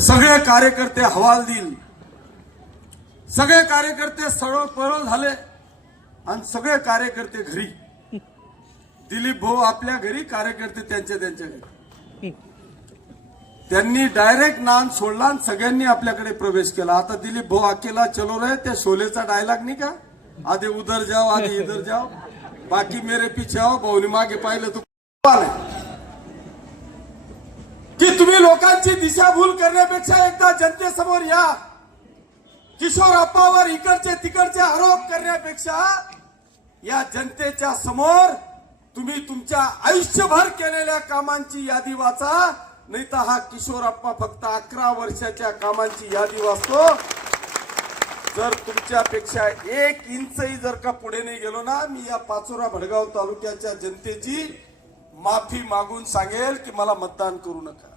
सगळे कार्यकर्ते हवाल देईल, सगळे कार्यकर्ते सळो पळो झाले आणि सगळे कार्यकर्ते घरी. दिलीप भाऊ आपल्या घरी, कार्यकर्ते त्यांच्या घरी. त्यांनी डायरेक्ट नान सोडला आणि सगळ्यांनी आपल्याकडे प्रवेश केला. आता दिलीप भाऊ अकेला चलो रे, त्या शोलेचा डायलॉग नाही का, आधे उधर जाओ आधे इधर जाओ बाकी मेरे पीछे आओ. भाऊनी मागे पाहिलं तू की तुम्ही लोकांची दिशाभूल करण्यापेक्षा एकदा जनतेसमोर या. किशोर अप्पावर इकडचे तिकडचे आरोप करण्यापेक्षा या जनतेच्या समोर तुम्ही तुमच्या आयुष्यभर केलेल्या कामांची यादी वाचा. नाही तर हा किशोर अप्पा फक्त 11 वर्षाच्या कामांची यादी वाचतो. जर तुमच्यापेक्षा 1 इंचही जर का पुढे नाही गेलो ना, मी या पाचोरा भडगाव तालुक्याच्या जनतेची माफी मागून सांगेल की मला मतदान करू नका.